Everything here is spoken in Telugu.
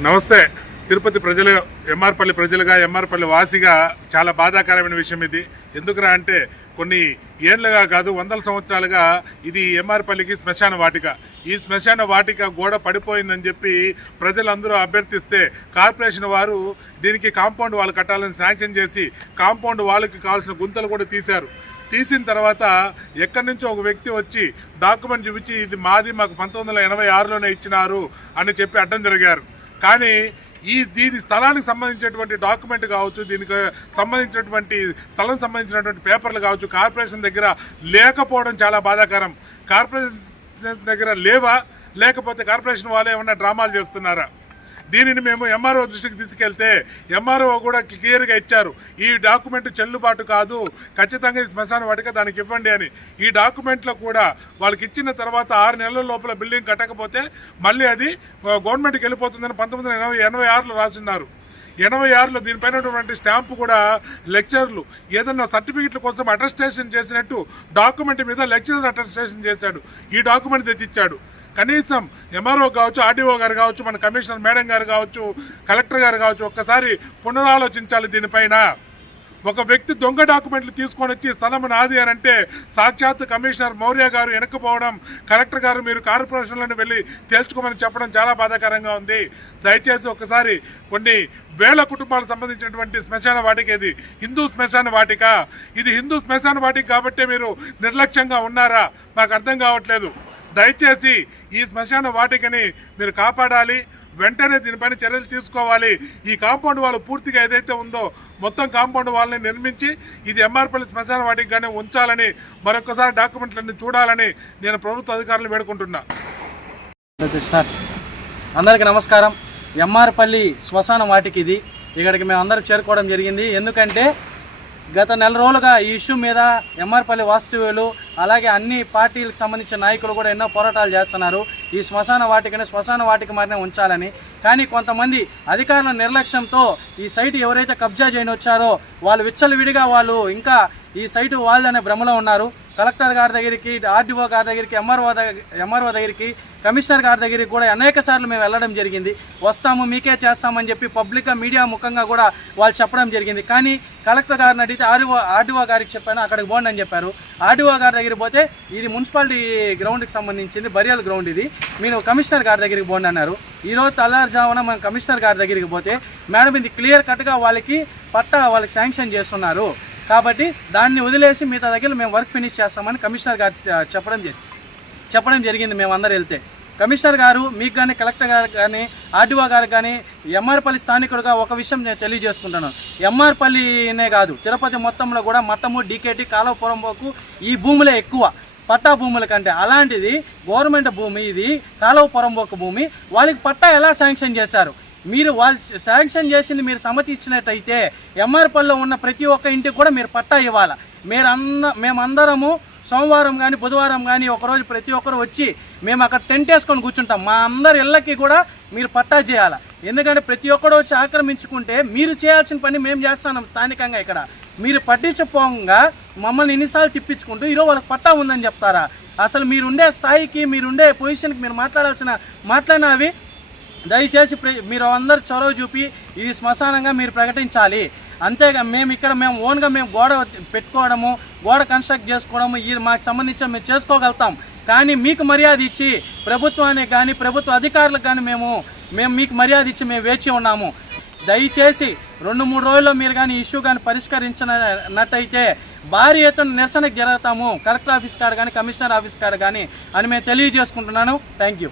నమస్తే. తిరుపతి ప్రజలు, ఎంఆర్పల్లి ప్రజలుగా, ఎంఆర్పల్లి వాసిగా చాలా బాధాకరమైన విషయం ఇది. ఎందుకురా అంటే కొన్ని ఏళ్లుగా కాదు, వందల సంవత్సరాలుగా ఇది ఎంఆర్పల్లికి శ్మశాన వాటిక. ఈ శ్మశాన వాటిక గోడ పడిపోయిందని చెప్పి ప్రజలందరూ అభ్యర్థిస్తే కార్పొరేషన్ వారు దీనికి కాంపౌండ్ వాళ్ళు కట్టాలని శాంక్షన్ చేసి కాంపౌండ్ వాళ్ళకి కావాల్సిన గుంతలు కూడా తీశారు. తీసిన తర్వాత ఎక్కడి నుంచో ఒక వ్యక్తి వచ్చి డాక్యుమెంట్ చూపించి ఇది మాది, మాకు 1986లోనే ఇచ్చినారు అని చెప్పి అడ్డం జరిగారు. కానీ దీని స్థలానికి సంబంధించినటువంటి డాక్యుమెంట్ కావచ్చు, దీనికి సంబంధించినటువంటి స్థలం సంబంధించినటువంటి పేపర్లు కావచ్చు కార్పొరేషన్ దగ్గర లేకపోవడం చాలా బాధాకరం. కార్పొరేషన్ దగ్గర లేవా, లేకపోతే కార్పొరేషన్ వాళ్ళే ఏమన్నా డ్రామాలు చేస్తున్నారా? దీనిని మేము ఎంఆర్ఓ దృష్టికి తీసుకెళ్తే ఎంఆర్ఓ కూడా క్లియర్గా ఇచ్చారు, ఈ డాక్యుమెంట్ చెల్లుబాటు కాదు, ఖచ్చితంగా ఈ శ్మశాన వాటిక దానికి ఇవ్వండి అని. ఈ డాక్యుమెంట్లో కూడా వాళ్ళకి ఇచ్చిన తర్వాత 6 నెలల లోపల బిల్డింగ్ కట్టకపోతే మళ్ళీ అది గవర్నమెంట్కి వెళ్ళిపోతుందని 1986లో రాసిన్నారు. 86లో దీనిపైనటువంటి స్టాంపు కూడా లెక్చరర్లు ఏదన్నా సర్టిఫికెట్ల కోసం అటెస్టేషన్ చేసినట్టు డాక్యుమెంట్ మీద లెక్చరర్ అటెస్టేషన్ చేశాడు. ఈ డాక్యుమెంట్ తెచ్చిచ్చాడు. కనీసం ఎంఆర్ఓ కావచ్చు, ఆర్డీఓ గారు కావచ్చు, మన కమిషనర్ మేడం గారు కావచ్చు, కలెక్టర్ గారు కావచ్చు, ఒక్కసారి పునరాలోచించాలి దీనిపైన. ఒక వ్యక్తి దొంగ డాక్యుమెంట్లు తీసుకొని వచ్చి స్థలం నాది అని అంటే సాక్షాత్ కమిషనర్ మౌర్య గారు వెనక్కిపోవడం, కలెక్టర్ గారు మీరు కార్పొరేషన్లను వెళ్ళి తేల్చుకోమని చెప్పడం చాలా బాధాకరంగా ఉంది. దయచేసి ఒకసారి కొన్ని వేల కుటుంబాలకు సంబంధించినటువంటి శ్మశాన వాటిక ఇది హిందూ శ్మశాన వాటిక. ఇది హిందూ శ్మశాన వాటిక కాబట్టి మీరు నిర్లక్ష్యంగా ఉన్నారా? మాకు అర్థం కావట్లేదు. దయచేసి ఈ శ్మశాన వాటికని మీరు కాపాడాలి, వెంటనే దీనిపైన చర్యలు తీసుకోవాలి. ఈ కాంపౌండ్ వాళ్ళు పూర్తిగా ఏదైతే ఉందో మొత్తం కాంపౌండ్ వాళ్ళని నిర్మించి ఇది ఎంఆర్పల్లి శ్మశాన వాటికగానే ఉంచాలని, మరొకసారి డాక్యుమెంట్లన్నీ చూడాలని నేను ప్రభుత్వ అధికారులు వేడుకుంటున్నా. అందరికీ నమస్కారం. ఎంఆర్పల్లి శ్మశాన వాటిక ఇది. ఇక్కడికి మేము అందరూ చేరుకోవడం జరిగింది. ఎందుకంటే గత నెల రోజులుగా ఈ ఇష్యూ మీద ఎంఆర్పల్లి వాస్తవ్యులు అలాగే అన్ని పార్టీలకు సంబంధించిన నాయకులు కూడా ఎన్నో పోరాటాలు చేస్తున్నారు. ఈ శ్మశాన వాటిక మారినే ఉంచాలని. కానీ కొంతమంది అధికారుల నిర్లక్ష్యంతో ఈ సైటు ఎవరైతే కబ్జా చేయని వచ్చారో వాళ్ళు విచ్చలవిడిగా వాళ్ళు ఇంకా ఈ సైటు వాళ్ళనే భ్రమలో ఉన్నారు. కలెక్టర్ గారి దగ్గరికి, ఆర్డీఓ గారి దగ్గరికి, ఎంఆర్ఓ దగ్గరికి, కమిషనర్ గారి దగ్గరికి కూడా అనేక సార్లు మేము వెళ్ళడం జరిగింది. వస్తాము, మీకే చేస్తామని చెప్పి పబ్లిక్గా మీడియా ముఖంగా కూడా వాళ్ళు చెప్పడం జరిగింది. కానీ కలెక్టర్ గారిని అడిగితే ఆర్డీఓ గారికి చెప్పాను, అక్కడికి పోండి అని చెప్పారు. ఆర్డీఓ గారి దగ్గరికి పోతే ఇది మున్సిపాలిటీ గ్రౌండ్కి సంబంధించింది, బరియల్ గ్రౌండ్ ఇది, మీరు కమిషనర్ గారి దగ్గరికి పోండి అన్నారు. ఈరోజు తెల్లారుజామున మనం కమిషనర్ గారి దగ్గరికి పోతే మేడం ఇది క్లియర్ కట్గా వాళ్ళకి వాళ్ళకి శాంక్షన్ చేస్తున్నారు కాబట్టి దాన్ని వదిలేసి మిగతా దగ్గర మేము వర్క్ ఫినిష్ చేస్తామని కమిషనర్ గారు చెప్పడం జరిగింది. మేము అందరూ వెళ్తే కమిషనర్ గారు మీకు కానీ, కలెక్టర్ గారు కానీ, ఆర్డీఓ గారు కానీ, ఎంఆర్పల్లి స్థానికుడుగా ఒక విషయం నేను తెలియజేసుకుంటాను. ఎంఆర్పల్లినే కాదు, తిరుపతి మొత్తంలో కూడా మట్టము, డీకేటీ, కాలువపురంబోకు ఈ భూములే ఎక్కువ పట్టా భూముల కంటే. అలాంటిది గవర్నమెంట్ భూమి, ఇది కాలువపురంబోకు భూమి, వాళ్ళకి పట్టా ఎలా శాంక్షన్ చేశారు? మీరు వాళ్ళు శాంక్షన్ చేసింది మీరు సమ్మతి ఇచ్చినట్టయితే ఎంఆర్పల్లిలో ఉన్న ప్రతి ఒక్క ఇంటికి కూడా మీరు పట్టా ఇవ్వాలి. మేమందరము సోమవారం కానీ బుధవారం కానీ ఒకరోజు ప్రతి ఒక్కరు వచ్చి మేము అక్కడ టెంట్ వేసుకొని కూర్చుంటాం. మా అందరి ఇళ్ళకి కూడా మీరు పట్టా చేయాలి. ఎందుకంటే ప్రతి ఒక్కరు వచ్చి ఆక్రమించుకుంటే మీరు చేయాల్సిన పని మేము చేస్తున్నాం స్థానికంగా. ఇక్కడ మీరు పట్టించుకోగా మమ్మల్ని ఎన్నిసార్లు తిప్పించుకుంటూ ఈరోజు వాళ్ళకి పట్టా ఉందని చెప్తారా? అసలు మీరుండే స్థాయికి, మీరుండే పొజిషన్కి మీరు మాట్లాడినవి దయచేసి మీరు అందరు చొరవ చూపి ఇది శ్మశానంగా మీరు ప్రకటించాలి. అంతేగా మేము ఓన్గా గోడ పెట్టుకోవడము, గోడ కన్స్ట్రక్ట్ చేసుకోవడము ఇది మాకు సంబంధించిన మేము చేసుకోగలుగుతాం. కానీ మీకు మర్యాద ఇచ్చి ప్రభుత్వానికి కానీ, ప్రభుత్వ అధికారులకు కానీ మేము మీకు మర్యాద ఇచ్చి మేము వేచి ఉన్నాము. దయచేసి 2-3 రోజుల్లో మీరు కానీ ఇష్యూ కానీ పరిష్కరించినట్టయితే భారీ ఎత్తున నిరసనకు జరుగుతాము, కలెక్టర్ ఆఫీస్ కాడ కానీ, కమిషనర్ ఆఫీస్ కాడ కానీ అని మేము తెలియజేసుకుంటున్నాను. Thank you.